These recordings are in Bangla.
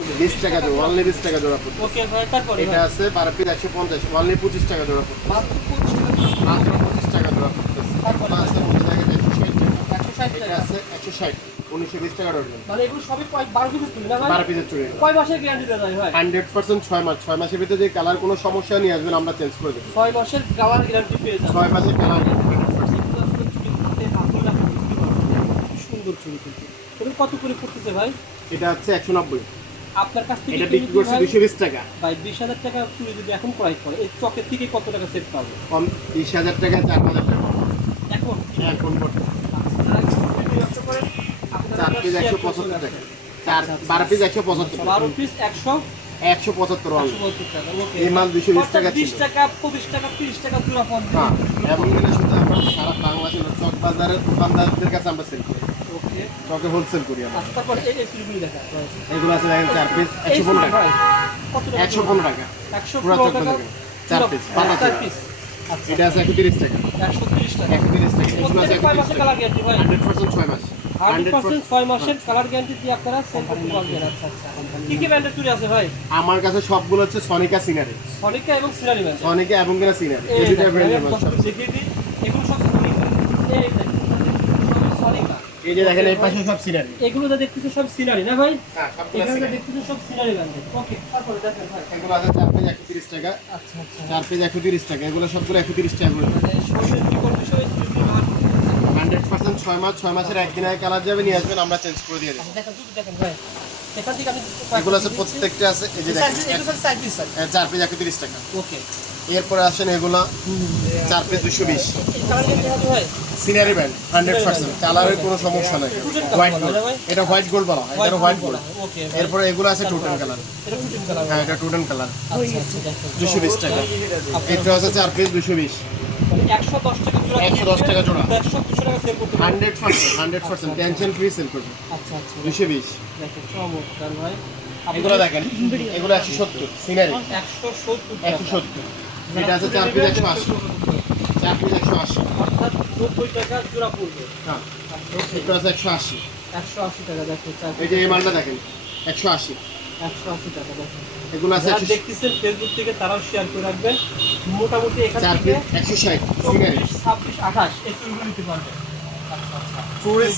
বিশ টাকা জোড়া অনলি বিশ টাকা জোড়া পড়বে ওকে ভাই তারপরে এটা আছে বারো পিস একশো পঞ্চাশ অনলি পঁচিশ টাকা জোড়া পড়বে মাত্র পঁচিশ টাকা জোড়া পড়তেছে তারপরে? আছে মধ্যে দেখা যায় একশো ষাট টাকা একশো ষাট এটা আছে একশো ষাট উনিশশো বিশ টাকা ডজন মানে এগুলো সবই বারো পিসের ভাই? বারো পিসের চুড়ি। কয় মাসের গ্যারান্টি দেওয়া ভাই? হান্ড্রেড পার্সেন্ট ছয় মাস ছয় মাসের ভিতরে যে কালার কোনো সমস্যা নিয়ে আসবেন আমরা চেঞ্জ করে দেবো। ছয় মাসের কালার গ্যারান্টি পেয়ে যাবেন। ছয় মাসের কালার সুন্দর ছবি কিন্তু। কত করে পড়তেছে ভাই? এটা হচ্ছে একশো নব্বই। আপনার কাছ থেকে এটা বিক্রি করছে ভাই- দুশো বিশ টাকা। ভাই বিশ হাজার টাকা চুরি যদি এখন ক্রয় করে এই চকের থেকে কত টাকা সেভ পাবে? কম বিশ হাজার টাকা চার হাজার টাকা। এখন? চুরি পিস একশো পঁচাত্তর টাকা। চার বারো পিস একশো পঁচাত্তর বারো পিস একশো একশো পঁচাত্তর টাকা এই মাল 220 টাকা বিশ টাকা পঁচিশ টাকা তিরিশ টাকা হ্যাঁ এবং সারা বাংলাদেশের চক বাজারের দোকানদারদের কাছে আমরা সেল করি। চকে হোলসেল করি আমরা। আচ্ছা তারপরে এই এই দেখা। এগুলো আছে দেখেন চার পিস টাকা। কত টাকা? চার পিস, পাতা চার পিস আচ্ছা। এটা আছে টাকা। এগুলো আছে মাস। হান্ড্রেড হান্ড্রেড পার্সেন্ট ছয় মাসের কালার গ্যারান্টি দিয়ে আপনারা? সেল করতে পারবেন আচ্ছা আচ্ছা। কি কি ব্র্যান্ডের চুরি আছে ভাই? আমার কাছে সবগুলো হচ্ছে সনিকা সিনারি সনিকা এবং সিনারি সনিকা এবং সিনারি এই এই ব্র্যান্ডের মাল দেখিয়ে দিই, এগুলো সব সনিকা। এই দেখেন, সবই সনিকা। এই যে দেখেন এই পাশে সব সিনারি। এগুলো যা দেখতেছে সব সিনারি না ভাই? হ্যাঁ সবগুলো সিনারি দেখতেছে সব সিনারি ব্র্যান্ডের ওকে তারপরে দেখেন ভাই। এগুলো আছে চার পিস একশো টাকা। আচ্ছা আচ্ছা। টাকা। এগুলো সবগুলো একশো তিরিশ টাকা করে। মানে শরীরের বিকল্প হিসেবে। হান্ড্রেড পার্সেন্ট ছয় মাস ছয় মাসের একদিন আগে কালার যাবে নিয়ে আসবেন আমরা চেঞ্জ করে দিয়ে দেবো। দেখেন দেখেন ভাই। এখান থেকে আমি এগুলো আছে প্রত্যেকটা আছে এই যে দেখেন চার পিস একশো তিরিশ টাকা। ওকে। এরপরে আসেন এগুলা চার পিস দুশো বিশ। সিনারি ব্যান্ড হান্ড্রেড পার্সেন্ট কালারের কোনো সমস্যা নেই। হোয়াইট গোল্ড এটা হোয়াইট গোল্ড বলা হয়, এটা হোয়াইট গোল্ড এরপরে এগুলো আছে টোটেন কালার হ্যাঁ এটা টোটেন কালার দুশো বিশ টাকা। এটা আছে চার পিস দুশো বিশ। একশো দশ টাকা জোড়া। 110 টাকা জোড়া। একশো দুশো টাকা সেল করতে পারবেন হান্ড্রেড পার্সেন্ট হান্ড্রেড পার্সেন্ট দুশো এগুলো একশো সত্তর। এটা আছে চার পিস একশো আশি। চার পিস একশো আশি। অর্থাৎ নব্বই টাকা জোড়া পড়বে। হ্যাঁ এটা আছে একশো আশি। একশো আশি টাকা দেখো চার এই যে এই মালটা দেখেন একশো আশি। একশো আশি টাকা দেখো। এগুলো আছে দেখতেছেন ফেসবুক থেকে তারাও শেয়ার করে রাখবেন। মোটামুটি এখান থেকে একশো ষাট ছাব্বিশ আঠাশ এই চুলগুলো নিতে পারবেন। আচ্ছা আচ্ছা।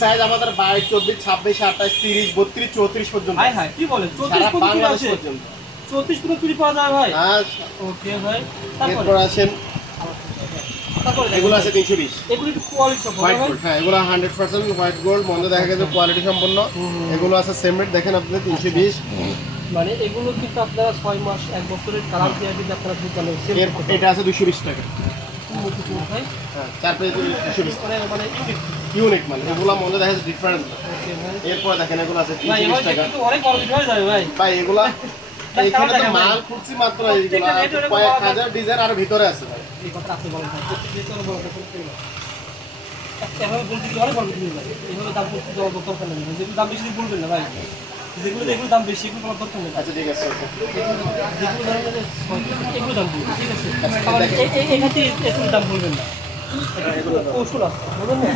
সাইজ আমাদের বাইশ চব্বিশ ছাব্বিশ আঠাশ তিরিশ বত্রিশ চৌত্রিশ কি বলেন? পর্যন্ত। চৌত্রিশ কোটি চুরি পাওয়া যায় ভাই? ওকে ভাই তারপরে? আসেন এগুলো আছে তিনশো বিশ। হ্যাঁ এগুলো হান্ড্রেড পার্সেন্ট হোয়াইট গোল্ড মধ্যে দেখা গেছে কোয়ালিটি সম্পন্ন। এগুলো আছে সেম রেট দেখেন আপনি তিনশো বিশ। মানে এগুলো কিন্তু আপনারা ছয় মাস এক বছরের কালার দিয়ে কিন্তু আপনারা দোকানে এটা আছে দুশো বিশ টাকা। ভাই। হ্যাঁ মানে মানে ইউনিক ইউনিক মানে এগুলো মধ্যে দেখা যাচ্ছে ডিফারেন্ট এরপর দেখেন এগুলো আছে তিনশো বিশ টাকা। ভাই এগুলা এইখানে তো মাল খুঁজছি মাত্র কয়েক হাজার ডিজাইন আর ভিতরে আছে ভাই। এই কথা আপনি বলেন ভাই প্রত্যেক যে কোনো বড় কথা করতে হবে এভাবে বলতে গেলে অনেক বড় ভিডিও ভাই এইভাবে দাম করতে যাওয়ার দরকার নেই যেগুলো দাম বেশি বলবেন না ভাই। যেগুলো এগুলো দাম বেশি এগুলো বলার দরকার নেই। আচ্ছা ঠিক আছে যেগুলো ধরেন এগুলো দাম বলবেন ঠিক আছে? আচ্ছা, এখান থেকে এগুলো দাম বলবেন না। কৌশল আছে বলবেন না।